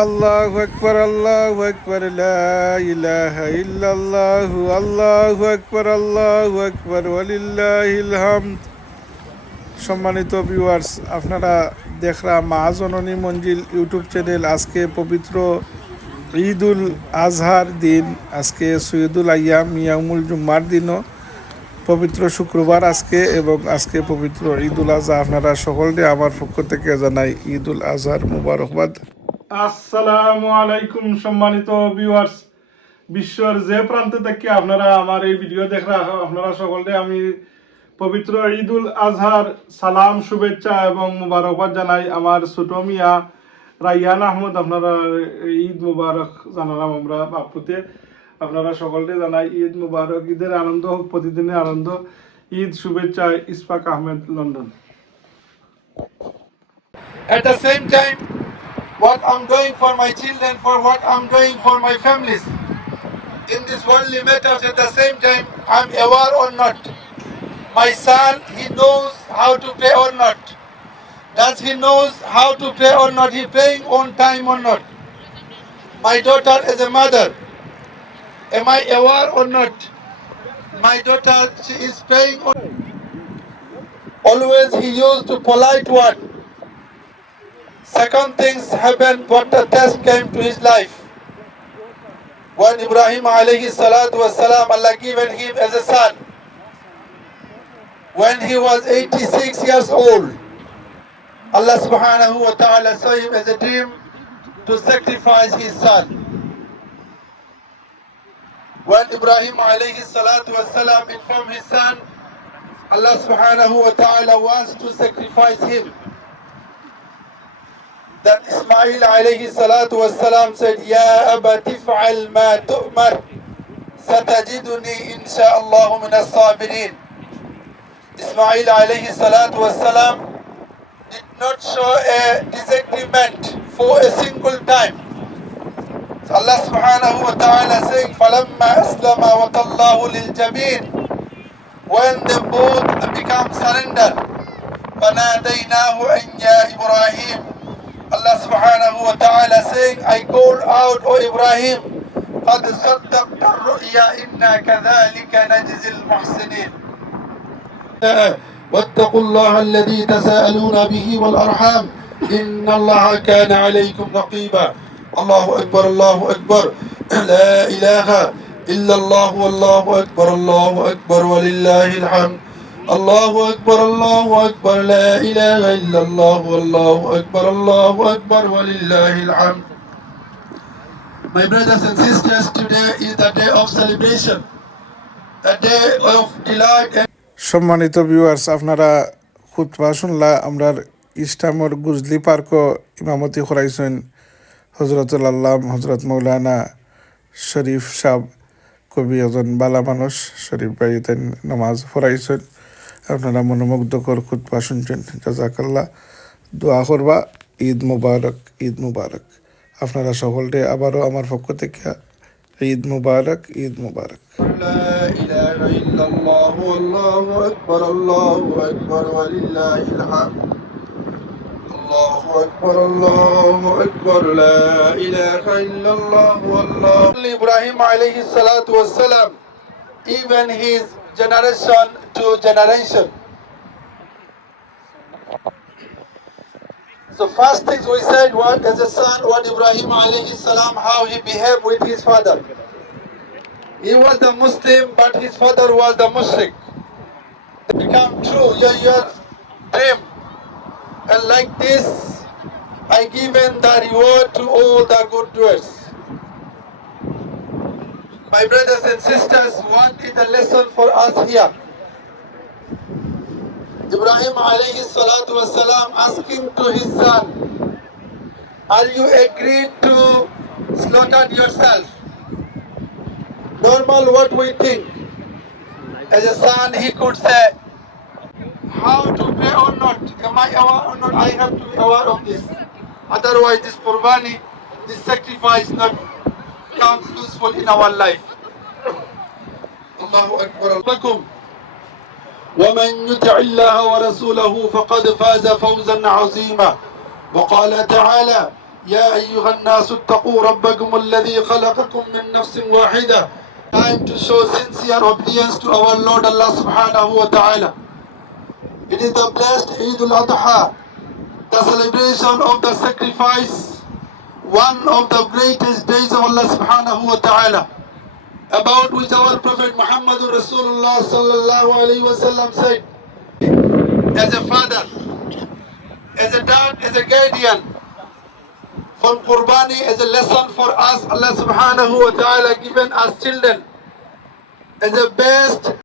আল্লাহু আকবার আল্লাহু আকবার, লা ইলাহা ইল্লাল্লাহু, আল্লাহু আকবার আল্লাহু আকবার, ওয়ালিল্লাহিল হামদ। সম্মানিত ভিউয়ার্স আপনারা দেখরা মা জননী মঞ্জিল ইউটিউব চ্যানেল আজকে পবিত্র ঈদুল আজহার দিন, আজকে সৈয়দুল আয়াম মিয়ামুল জুম্মার দিনও। পবিত্র শুক্রবার আজকে এবং আজকে পবিত্র ঈদুল আজহা আপনারা সকলকে আমার পক্ষ থেকে জানাই ঈদুল আজহার মুবারকবাদ। আসসালামু আলাইকুম সম্মানিত ভিউয়ার্স বিশ্বর যে প্রান্ত থেকে আপনারা আমার এই ভিডিও দেখা আপনারা সকলকে আমি পবিত্র ঈদুল আজহার সালাম শুভেচ্ছা এবং মুবারকবাদ জানাই আমার ছোট মিয়া রাইয়ান আহমদ। আপনারা ঈদ মুবারক জানালাম আমরা বাপুতে। আপনারা সকলকে জানাই ঈদ মুবারক ঈদের আনন্দ হোক প্রতিদিনের আনন্দ ঈদ শুভেচ্ছা Ishfaq Ahmed London. At the same time, what I'm doing for my children, for what I'm doing for my families. In this worldly matters, at the same time, I'm aware or not. My son, he knows how to pray or not. Does he knows how to pray or not? He praying on time or not? My daughter is a mother. Am I aware or not? My daughter, she is praying. On... Always he used to polite word. Second things happened, but the test came to his life. When Ibrahim alayhi salatu was salam, Allah given him as a son. When he was 86 years old, Allah subhanahu wa ta'ala saw him as a dream to sacrifice his son. When Ibrahim alayhi salatu was salam informed his son, Allah subhanahu wa ta'ala wants to sacrifice him. Then Ismail alayhi salatu wasalam said, Ya Aba tif'al ma tu'mar, satajiduni insha'Allah min as-sabirin. Ismail alayhi salatu wasalam did not show a disagreement for a single time. So Allah subhanahu wa ta'ala saying, فَلَمَّا أَسْلَمَ وَتَاللَّهُ لِلْجَبِينَ When they both become surrender, فَنَادَيْنَاهُ أَنْ يَا wa ta'ala saying, I called out, O Ibrahim, قد صدقت الرؤيا إنا كذلك نجزي المحسنين. واتقوا الله الذي تساءلون به والأرحام. إن الله كان عليكم رقيبا. الله أكبر الله أكبر. لا إله إلا الله والله أكبر الله أكبر ولله الحمد. الله أكبر الله أكبر لا إله إلا الله والله أكبر الله أكبر ولله الحمد My brothers and sisters, today is a day of celebration, a day of delight and সম্মানিত viewers আপনারা খুতবা শুনলা আমরা ইস্টামর গুজলি park ইমামতি করাইছেন হজরতুল আল্লাহ হজরত মৌলানা শরীফ সাহ কবি এজন বালা মানুষ শরীফ ভাই তেন নামাজ পড়াইছেন আপনারা মনোমুগ্ধকর খুতবা শুনছেন জাজাকাল্লাহ দোয়া করবা ঈদ মুবারক ঈদ মুবারক আপনারা সকলকে আবারও আমার পক্ষ থেকে ঈদ মুবারক ঈদ মুবারক لا إله إلا الله والله أكبر الله أكبر ولله الحمد الله أكبر الله أكبر لا إله إلا الله والله إبراهيم عليه الصلاة والسلام even his generation to generation So first things we said what as a son what Ibrahim alayhi salam how he behaved with his father he was the Muslim, but his father was the mushrik. They Become true, your, your dream. And like this, I given the reward to all the good doers. My brothers and sisters, what is the lesson for us here? Ibrahim alayhi salatu wasalam asking to his son, Are you agreed to slaughter yourself? normal what we think. As a son, he could say, how to pray or not. Am I aware or not? I have to be aware of this. Otherwise, this qurbani, this sacrifice not comes useful in our life. Allahu Akbar. لكم ومن يطع الله ورسوله فقد فاز فوزا عظيما وقال تعالى يا أيها الناس اتقوا ربكم الذي خلقكم من نفس واحدة Time to show sincere obedience to our Lord Allah subhanahu wa ta'ala. It is the blessed Eid al-Adha, the celebration of the sacrifice, one of the greatest days of Allah subhanahu wa ta'ala, about which our Prophet Muhammad Rasulullah sallallahu alayhi said, as a father, as a dad, as a guardian, from Qurbani as a lesson for us, Allah subhanahu wa ta'ala given us children as the best